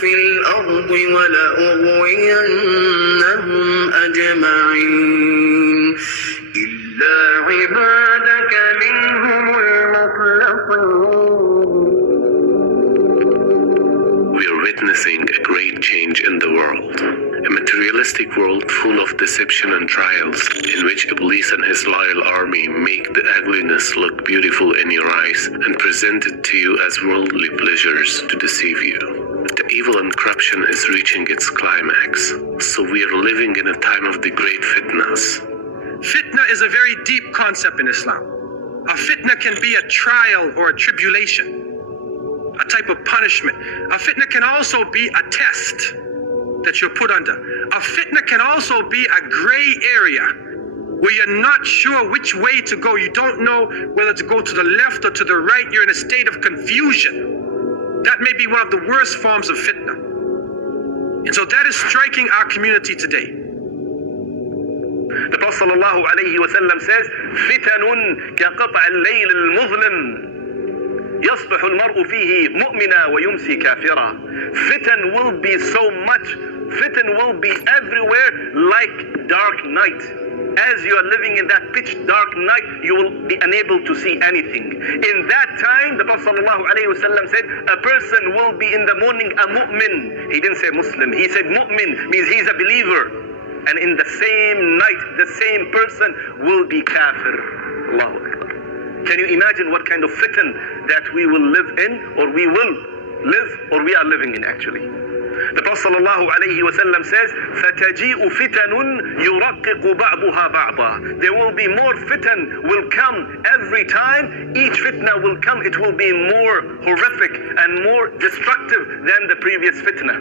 في الأرض ولأغوينهم أجمعين إلا عبادك منهم المخلصين. We are witnessing a great change in the world. A materialistic world full of deception and trials, in which Iblis and his loyal army make the ugliness look beautiful in your eyes and present it to you as worldly pleasures to deceive you. The evil and corruption is reaching its climax, so we are living in a time of the great fitnas. Fitna is a very deep concept in Islam. A fitna can be a trial or a tribulation, a type of punishment. A fitna can also be a test that you're put under. A fitna can also be a gray area where you're not sure which way to go. You don't know whether to go to the left or to the right. You're in a state of confusion. That may be one of the worst forms of fitna. And so that is striking our community today. The Prophet ﷺ says, فِتَنٌ كَقَطْعِ اللَّيْلِ الْمُظْلِمِ يصبح المرء فيه مؤمنا ويمسي كافرا. Fitan will be so much, fitan will be everywhere like dark night. As you are living in that pitch dark night, you will be unable to see anything. In that time, the Prophet ﷺ said, a person will be in the morning a mu'min. He didn't say Muslim, he said mu'min, means he's a believer. And in the same night, the same person will be kafir. Allahu Akbar. Can you imagine what kind of fitan that we will live in, or we will live, or we are living in actually? The Prophet ﷺ says, فَتَجِيءُ فِتَنٌ يُرَقِّقُ بَعْضُهَا بَعْضًا. There will be more fitan will come every time. Each fitna will come, it will be more horrific and more destructive than the previous fitna.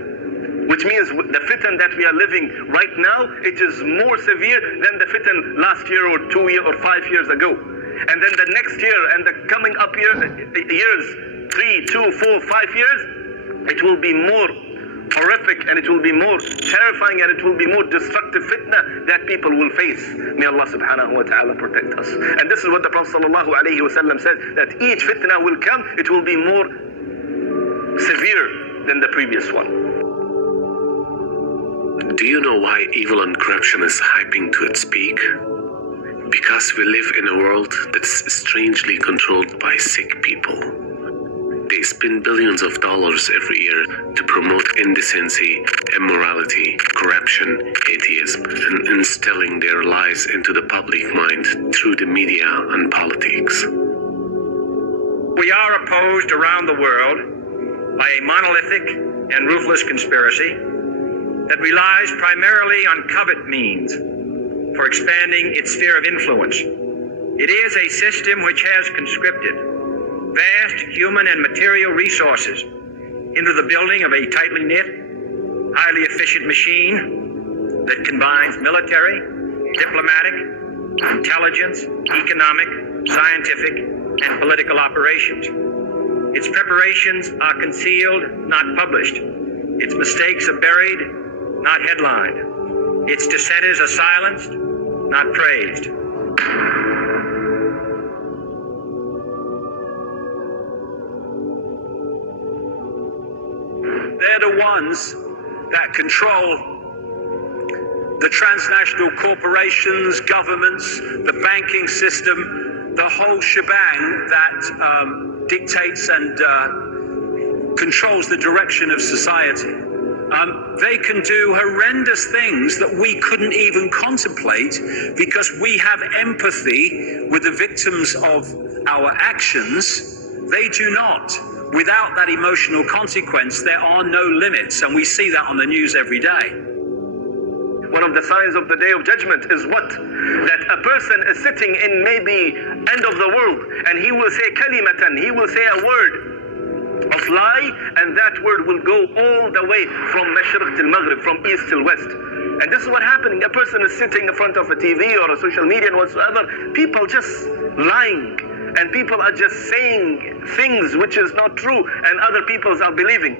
Which means the fitan that we are living right now, it is more severe than the fitan last year or 2 years or 5 years ago. And then the next year and the coming up years, 3, 2, 4, 5 years, it will be more horrific and it will be more terrifying and it will be more destructive fitna that people will face. May Allah subhanahu wa ta'ala protect us. And this is what the Prophet sallallahu alayhi wa sallam said, that each fitna will come, it will be more severe than the previous one. Do you know why evil and corruption is hyping to its peak? Because we live in a world that's strangely controlled by sick people. They spend billions of dollars every year to promote indecency, immorality, corruption, atheism, and instilling their lies into the public mind through the media and politics. We are opposed around the world by a monolithic and ruthless conspiracy that relies primarily on covert means for expanding its sphere of influence. It is a system which has conscripted vast human and material resources into the building of a tightly knit, highly efficient machine that combines military, diplomatic, intelligence, economic, scientific, and political operations. Its preparations are concealed, not published. Its mistakes are buried, not headlined. Its dissenters are silenced, not praised. They're the ones that control the transnational corporations, governments, the banking system, the whole shebang that dictates and controls the direction of society. They can do horrendous things that we couldn't even contemplate because we have empathy with the victims of our actions. They do not. Without that emotional consequence, there are no limits, and we see that on the news every day. One of the signs of the Day of Judgment is what? That a person is sitting in maybe end of the world, and he will say kalimatan, he will say a word of lie, and that word will go all the way from Mashriq till Maghrib, from east till west. And this is what happening. A person is sitting in front of a TV or a social media and whatsoever, people just lying. And people are just saying things which is not true, and other people are believing.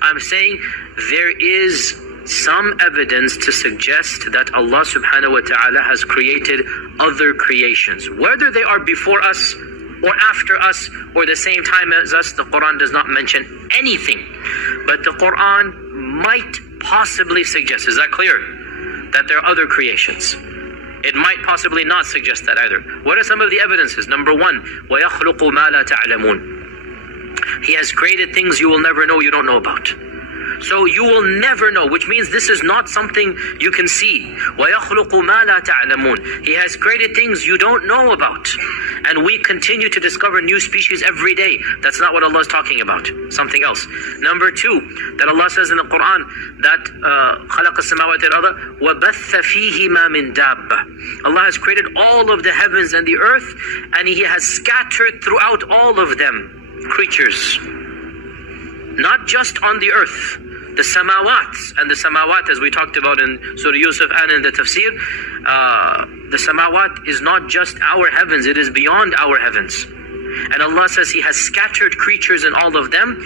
I'm saying there is some evidence to suggest that Allah subhanahu wa ta'ala has created other creations. Whether they are before us or after us or the same time as us, the Quran does not mention anything. But the Quran might possibly suggest, is that clear? That there are other creations. It might possibly not suggest that either. What are some of the evidences? Number one, وَيَخْلُقُ مَا لَا تَعْلَمُونَ. He has created things you will never know, you don't know about. So you will never know, which means this is not something you can see. وَيَخْلُقُ مَا لَا تَعْلَمُونَ. He has created things you don't know about. And we continue to discover new species every day. That's not what Allah is talking about. Something else. Number two, that Allah says in the Quran that خَلَقَ السَّمَاوَاتِ وَالْأَرْضَ وَبَثَّ فِيهِمَا مِن دَابَّةٍ. Allah has created all of the heavens and the earth, and He has scattered throughout all of them creatures. Not just on the earth. The samawat, and the samawat, as we talked about in Surah Yusuf and in the tafsir, the samawat is not just our heavens, it is beyond our heavens. And Allah says He has scattered creatures in all of them,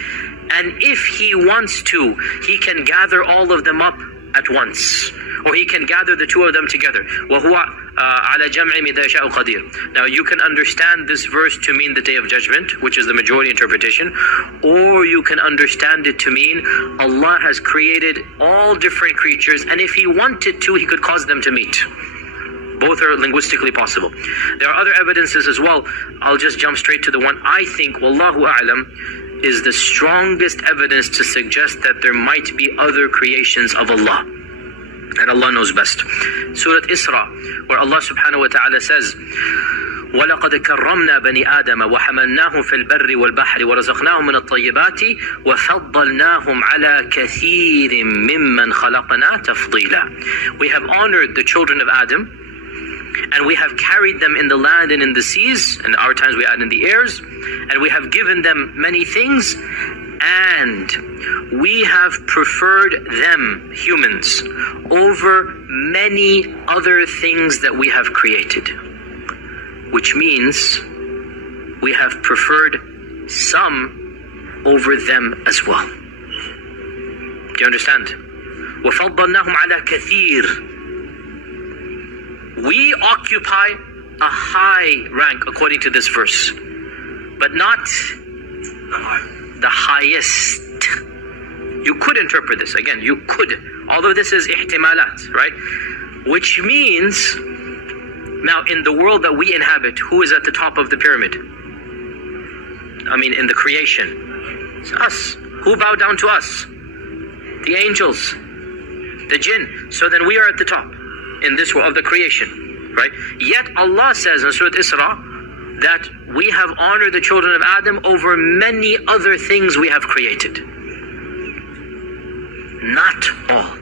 and if He wants to, He can gather all of them up at once, or He can gather the two of them together. وَهُوَ عَلَى جَمْعِ مِذَا يَشَاءُ قَدِيرٌ. Now you can understand this verse to mean the Day of Judgment, which is the majority interpretation, or you can understand it to mean Allah has created all different creatures, and if He wanted to, He could cause them to meet. Both are linguistically possible. There are other evidences as well. I'll just jump straight to the one I think, Wallahu A'lam, is the strongest evidence to suggest that there might be other creations of Allah. And Allah knows best. Surah Isra, where Allah subhanahu wa ta'ala says, وَلَقَدْ كَرَّمْنَا بَنِي آدَمَ وَحَمَلْنَاهُمْ فِي الْبَرِّ وَالْبَحْرِ وَرَزَقْنَاهُمْ مِنَ الطَّيِّبَاتِ وَفَضَّلْنَاهُمْ عَلَى كَثِيرٍ مِّمَّنْ خَلَقْنَا تَفْضِيلًا. We have honored the children of Adam, and we have carried them in the land and in the seas, and our times we add in the airs, and we have given them many things, and we have preferred them, humans, over many other things that we have created. Which means we have preferred some over them as well. Do you understand? وَفَضَّلْنَاهُمْ عَلَى كَثِيرٍ. We occupy a high rank according to this verse, but not the highest. You could interpret this, again, you could, although this is ihtimalat, right? Which means, now in the world that we inhabit, who is at the top of the pyramid? I mean, in the creation, it's us. Who bow down to us? The angels, the jinn. So then we are at the top in this world of the creation, right? Yet Allah says in Surah Isra that we have honored the children of Adam over many other things we have created. Not all.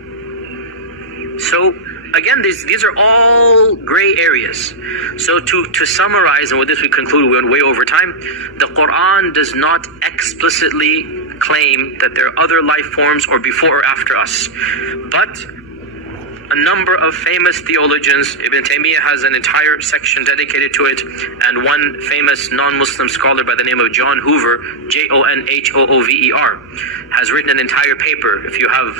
So again, these are all gray areas. So to summarize, and with this we conclude, we went way over time, the Quran does not explicitly claim that there are other life forms or before or after us. But a number of famous theologians, Ibn Taymiyyah has an entire section dedicated to it, and one famous non-Muslim scholar by the name of John Hoover, John-Hoover, has written an entire paper. If you have,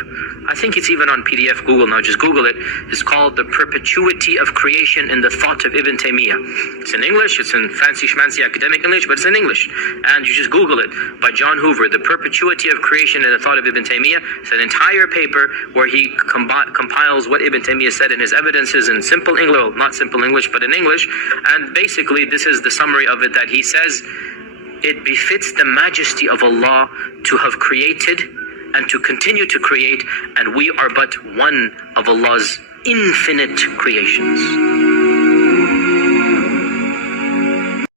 I think it's even on PDF, Google now, just Google it. It's called The Perpetuity of Creation in the Thought of Ibn Taymiyyah. It's in English, it's in fancy schmancy academic English, but it's in English. And you just Google it, by John Hoover, The Perpetuity of Creation in the Thought of Ibn Taymiyyah. It's an entire paper where he compiles what Ibn Taymiyyah said in his evidences in simple English, well, not simple English, but in English. And basically this is the summary of it, that he says, it befits the majesty of Allah to have created and to continue to create, and we are but one of Allah's infinite creations.